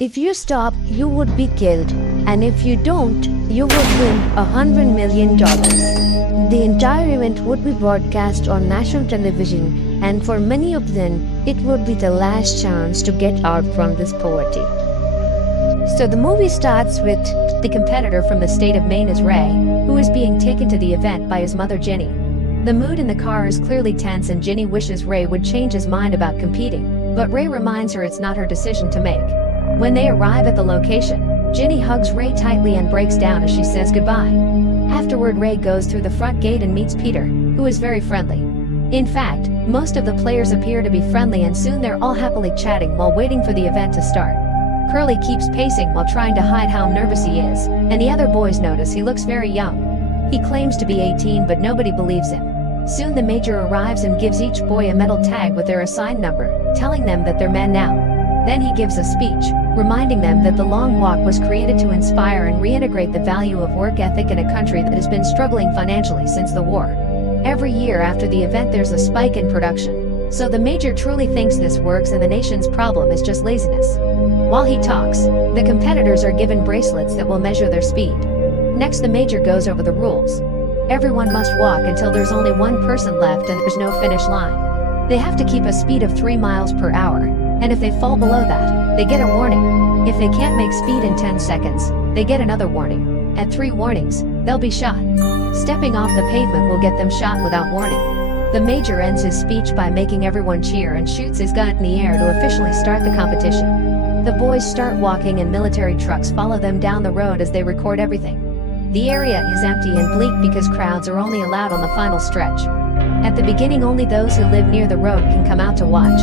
If you stop, you would be killed, and if you don't, you would win $100 million. The entire event would be broadcast on national television, and for many of them, it would be the last chance to get out from this poverty. So the movie starts with the competitor from the state of Maine is Ray, who is being taken to the event by his mother Ginny. The mood in the car is clearly tense and Ginny wishes Ray would change his mind about competing, but Ray reminds her it's not her decision to make. When they arrive at the location, Ginny hugs Ray tightly and breaks down as she says goodbye. Afterward, Ray goes through the front gate and meets Peter, who is very friendly. In fact, most of the players appear to be friendly and soon they're all happily chatting while waiting for the event to start. Curly keeps pacing while trying to hide how nervous he is, and the other boys notice he looks very young. He claims to be 18 but nobody believes him. Soon the major arrives and gives each boy a metal tag with their assigned number, telling them that they're men now. Then he gives a speech, reminding them that the long walk was created to inspire and reintegrate the value of work ethic in a country that has been struggling financially since the war. Every year after the event there's a spike in production, so the major truly thinks this works and the nation's problem is just laziness. While he talks, the competitors are given bracelets that will measure their speed. Next the major goes over the rules. Everyone must walk until there's only one person left and there's no finish line. They have to keep a speed of 3 miles per hour, and if they fall below that, they get a warning. If they can't make speed in 10 seconds, they get another warning. At 3 warnings, they'll be shot. Stepping off the pavement will get them shot without warning. The major ends his speech by making everyone cheer and shoots his gun in the air to officially start the competition. The boys start walking and military trucks follow them down the road as they record everything. The area is empty and bleak because crowds are only allowed on the final stretch. At the beginning only those who live near the road can come out to watch.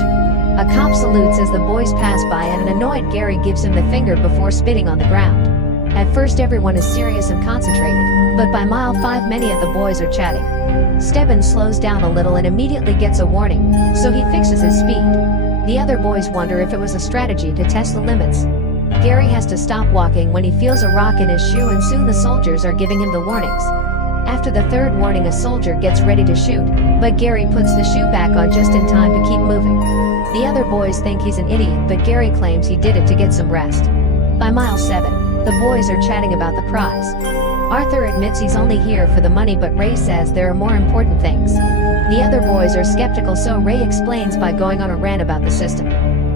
A cop salutes as the boys pass by and an annoyed Gary gives him the finger before spitting on the ground. At first everyone is serious and concentrated, but by mile 5 many of the boys are chatting. Stebbins slows down a little and immediately gets a warning, so he fixes his speed. The other boys wonder if it was a strategy to test the limits. Gary has to stop walking when he feels a rock in his shoe and soon the soldiers are giving him the warnings. After the 3rd warning a soldier gets ready to shoot, but Gary puts the shoe back on just in time to keep moving. The other boys think he's an idiot but Gary claims he did it to get some rest. By mile 7, the boys are chatting about the prize. Arthur admits he's only here for the money but Ray says there are more important things. The other boys are skeptical so Ray explains by going on a rant about the system.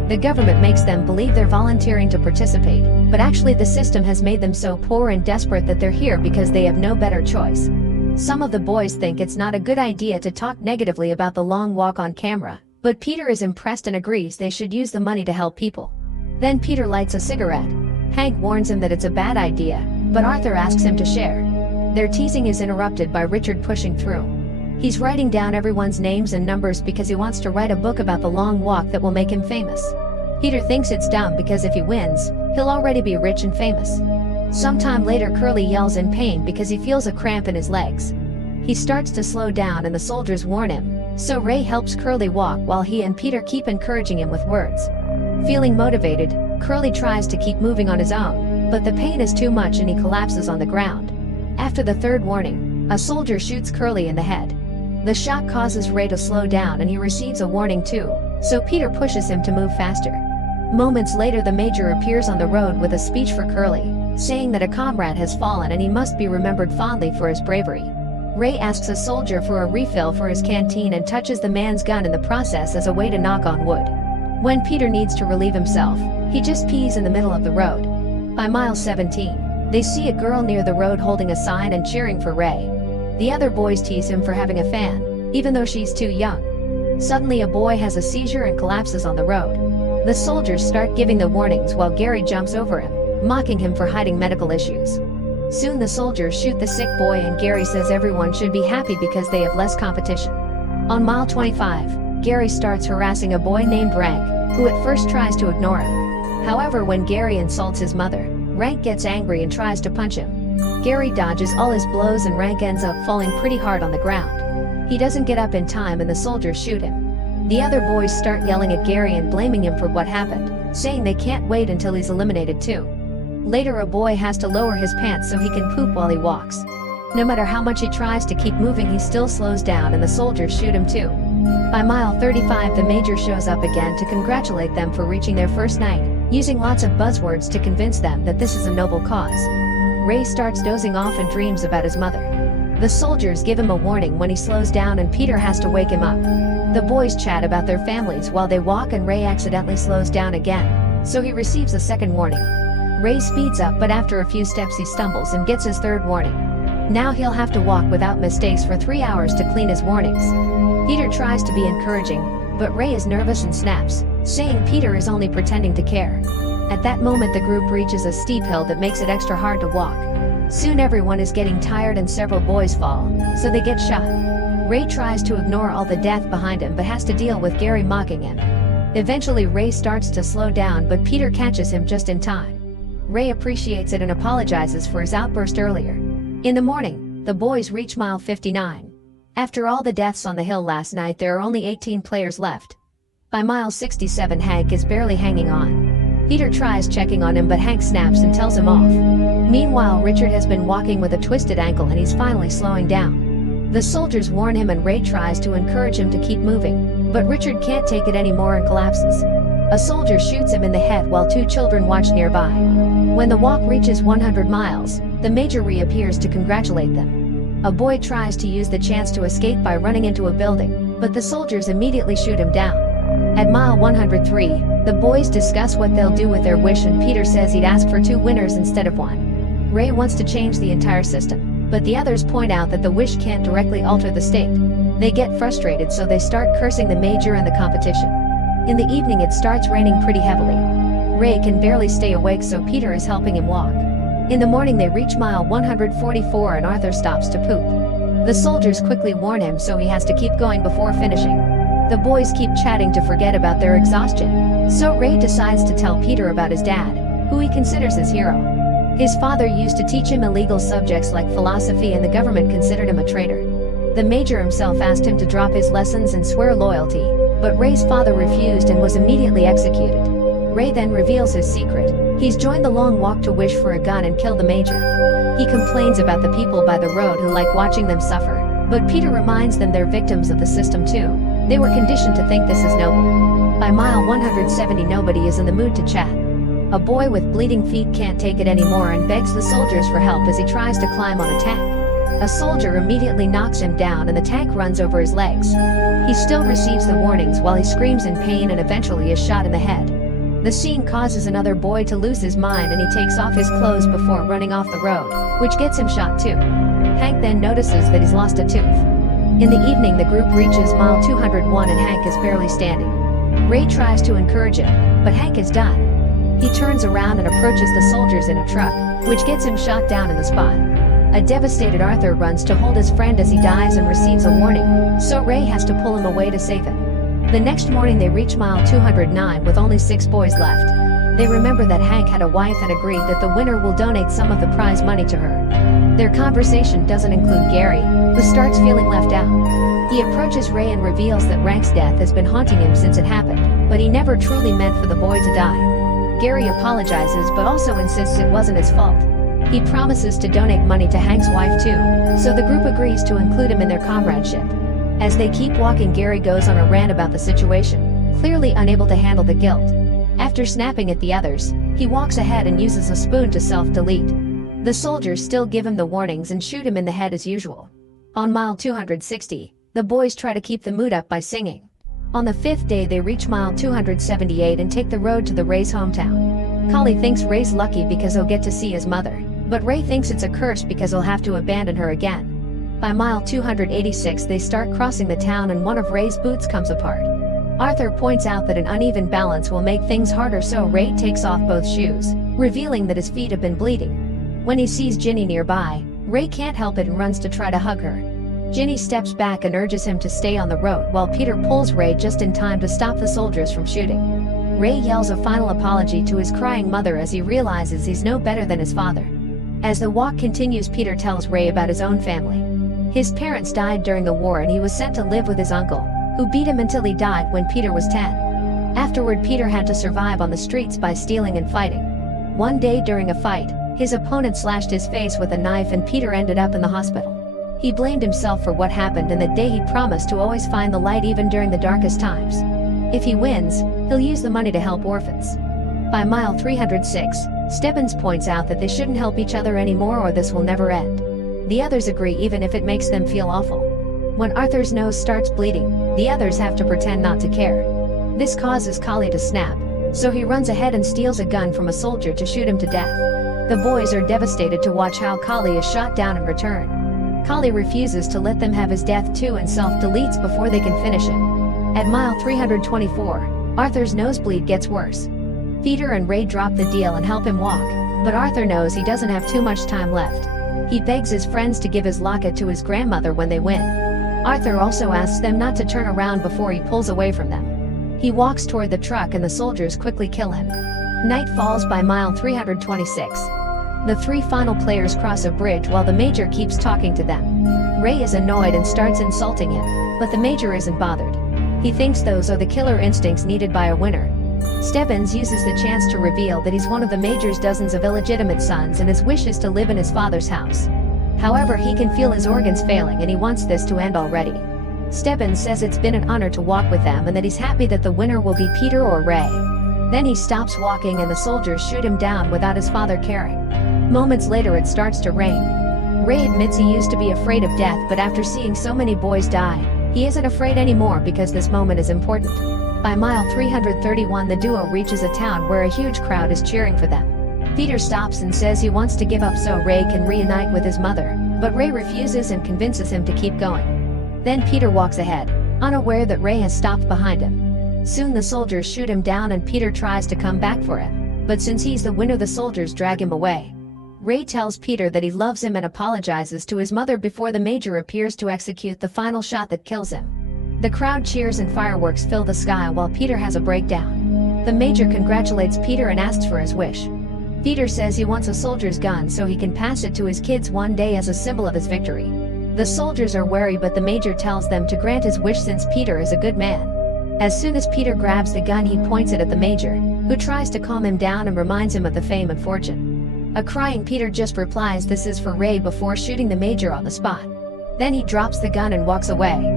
The government makes them believe they're volunteering to participate, but actually the system has made them so poor and desperate that they're here because they have no better choice. Some of the boys think it's not a good idea to talk negatively about the long walk on camera, but Peter is impressed and agrees they should use the money to help people. Then Peter lights a cigarette. Hank warns him that it's a bad idea, but Arthur asks him to share. Their teasing is interrupted by Richard pushing through. He's writing down everyone's names and numbers because he wants to write a book about the long walk that will make him famous. Peter thinks it's dumb because if he wins, he'll already be rich and famous. Sometime later Curly yells in pain because he feels a cramp in his legs. He starts to slow down and the soldiers warn him, so Ray helps Curly walk while he and Peter keep encouraging him with words. Feeling motivated, Curly tries to keep moving on his own, but the pain is too much and he collapses on the ground. After the 3rd warning, a soldier shoots Curly in the head. The shot causes Ray to slow down and he receives a warning too, so Peter pushes him to move faster. Moments later the major appears on the road with a speech for Curly, saying that a comrade has fallen and he must be remembered fondly for his bravery. Ray asks a soldier for a refill for his canteen and touches the man's gun in the process as a way to knock on wood. When Peter needs to relieve himself, he just pees in the middle of the road. By mile 17, they see a girl near the road holding a sign and cheering for Ray. The other boys tease him for having a fan, even though she's too young. Suddenly a boy has a seizure and collapses on the road. The soldiers start giving the warnings while Gary jumps over him, mocking him for hiding medical issues. Soon the soldiers shoot the sick boy and Gary says everyone should be happy because they have less competition. On mile 25, Gary starts harassing a boy named Rank, who at first tries to ignore him. However, when Gary insults his mother, Rank gets angry and tries to punch him. Gary dodges all his blows and Rank ends up falling pretty hard on the ground. He doesn't get up in time and the soldiers shoot him. The other boys start yelling at Gary and blaming him for what happened, saying they can't wait until he's eliminated too. Later a boy has to lower his pants so he can poop while he walks. No matter how much he tries to keep moving he still slows down and the soldiers shoot him too. By mile 35 the major shows up again to congratulate them for reaching their first night. using lots of buzzwords to convince them that this is a noble cause. Ray starts dozing off and dreams about his mother. The soldiers give him a warning when he slows down and Peter has to wake him up. The boys chat about their families while they walk and Ray accidentally slows down again, so he receives a second warning. Ray speeds up, but after a few steps he stumbles and gets his third warning. Now he'll have to walk without mistakes for 3 hours to clean his warnings. Peter tries to be encouraging, but Ray is nervous and snaps, saying Peter is only pretending to care. At that moment the group reaches a steep hill that makes it extra hard to walk. Soon everyone is getting tired and several boys fall, so they get shot. Ray tries to ignore all the death behind him but has to deal with Gary mocking him. Eventually Ray starts to slow down, but Peter catches him just in time. Ray appreciates it and apologizes for his outburst earlier. In the morning, the boys reach mile 59. After all the deaths on the hill last night, there are only 18 players left. By mile 67, Hank is barely hanging on. Peter tries checking on him, but Hank snaps and tells him off. Meanwhile, Richard has been walking with a twisted ankle and he's finally slowing down. The soldiers warn him and Ray tries to encourage him to keep moving, but Richard can't take it anymore and collapses. A soldier shoots him in the head while 2 children watch nearby. When the walk reaches 100 miles, the major reappears to congratulate them. A boy tries to use the chance to escape by running into a building, but the soldiers immediately shoot him down. At mile 103, the boys discuss what they'll do with their wish and Peter says he'd ask for 2 winners instead of 1. Ray wants to change the entire system, but the others point out that the wish can't directly alter the state. They get frustrated, so they start cursing the major and the competition. In the evening it starts raining pretty heavily. Ray can barely stay awake, so Peter is helping him walk. In the morning they reach mile 144 and Arthur stops to poop. The soldiers quickly warn him, so he has to keep going before finishing. The boys keep chatting to forget about their exhaustion, so Ray decides to tell Peter about his dad, who he considers his hero. His father used to teach him illegal subjects like philosophy and the government considered him a traitor. The major himself asked him to drop his lessons and swear loyalty, but Ray's father refused and was immediately executed. Ray then reveals his secret. He's joined the long walk to wish for a gun and kill the major. He complains about the people by the road who like watching them suffer, but Peter reminds them they're victims of the system too. They were conditioned to think this is noble. By mile 170 nobody is in the mood to chat. A boy with bleeding feet can't take it anymore and begs the soldiers for help as he tries to climb on a tank. A soldier immediately knocks him down and the tank runs over his legs. He still receives the warnings while he screams in pain and eventually is shot in the head. The scene causes another boy to lose his mind and he takes off his clothes before running off the road, which gets him shot too. Hank then notices that he's lost a tooth. In the evening the group reaches mile 201 and Hank is barely standing. Ray tries to encourage him, but Hank is done. He turns around and approaches the soldiers in a truck, which gets him shot down in the spot. A devastated Arthur runs to hold his friend as he dies and receives a warning, so Ray has to pull him away to save him. The next morning they reach mile 209 with only 6 boys left. They remember that Hank had a wife and agree that the winner will donate some of the prize money to her. Their conversation doesn't include Gary, who starts feeling left out. He approaches Ray and reveals that Rank's death has been haunting him since it happened, but he never truly meant for the boy to die. Gary apologizes but also insists it wasn't his fault. He promises to donate money to Hank's wife too, so the group agrees to include him in their comradeship. As they keep walking, Gary goes on a rant about the situation, clearly unable to handle the guilt. After snapping at the others, he walks ahead and uses a spoon to self-delete. The soldiers still give him the warnings and shoot him in the head as usual. On mile 260, the boys try to keep the mood up by singing. On the 5th day they reach mile 278 and take the road to the Ray's hometown. Collie thinks Ray's lucky because he'll get to see his mother, but Ray thinks it's a curse because he'll have to abandon her again. By mile 286 they start crossing the town and one of Ray's boots comes apart. Arthur points out that an uneven balance will make things harder, so Ray takes off both shoes, revealing that his feet have been bleeding. When he sees Ginny nearby, Ray can't help it and runs to try to hug her. Ginny steps back and urges him to stay on the road while Peter pulls Ray just in time to stop the soldiers from shooting. Ray yells a final apology to his crying mother as he realizes he's no better than his father. As the walk continues, Peter tells Ray about his own family. His parents died during the war and he was sent to live with his uncle, who beat him until he died when Peter was 10. Afterward, Peter had to survive on the streets by stealing and fighting. One day during a fight, his opponent slashed his face with a knife and Peter ended up in the hospital. He blamed himself for what happened and that day he promised to always find the light even during the darkest times. If he wins, he'll use the money to help orphans. By mile 306, Stebbins points out that they shouldn't help each other anymore or this will never end. The others agree even if it makes them feel awful. When Arthur's nose starts bleeding, the others have to pretend not to care. This causes Collie to snap, so he runs ahead and steals a gun from a soldier to shoot him to death. The boys are devastated to watch how Collie is shot down in return. Collie refuses to let them have his death too and self-deletes before they can finish him. At mile 324, Arthur's nosebleed gets worse. Peter and Ray drop the deal and help him walk, but Arthur knows he doesn't have too much time left. He begs his friends to give his locket to his grandmother when they win. Arthur also asks them not to turn around before he pulls away from them. He walks toward the truck and the soldiers quickly kill him. Night falls by mile 326. The three final players cross a bridge while the Major keeps talking to them. Ray is annoyed and starts insulting him, but the Major isn't bothered. He thinks those are the killer instincts needed by a winner. Stebbins uses the chance to reveal that he's one of the Major's dozens of illegitimate sons and his wish is to live in his father's house. However, he can feel his organs failing and he wants this to end already. Stebbins says it's been an honor to walk with them and that he's happy that the winner will be Peter or Ray. Then he stops walking and the soldiers shoot him down without his father caring. Moments later it starts to rain. Ray admits he used to be afraid of death, but after seeing so many boys die, he isn't afraid anymore because this moment is important. By mile 331 the duo reaches a town where a huge crowd is cheering for them. Peter stops and says he wants to give up so Ray can reunite with his mother, but Ray refuses and convinces him to keep going. Then Peter walks ahead, unaware that Ray has stopped behind him. Soon the soldiers shoot him down and Peter tries to come back for him, but since he's the winner the soldiers drag him away. Ray tells Peter that he loves him and apologizes to his mother before the Major appears to execute the final shot that kills him. The crowd cheers and fireworks fill the sky while Peter has a breakdown. The Major congratulates Peter and asks for his wish. Peter says he wants a soldier's gun so he can pass it to his kids one day as a symbol of his victory. The soldiers are wary but the Major tells them to grant his wish since Peter is a good man. As soon as Peter grabs the gun he points it at the Major, who tries to calm him down and reminds him of the fame and fortune. A crying Peter just replies this is for Ray before shooting the Major on the spot. Then he drops the gun and walks away.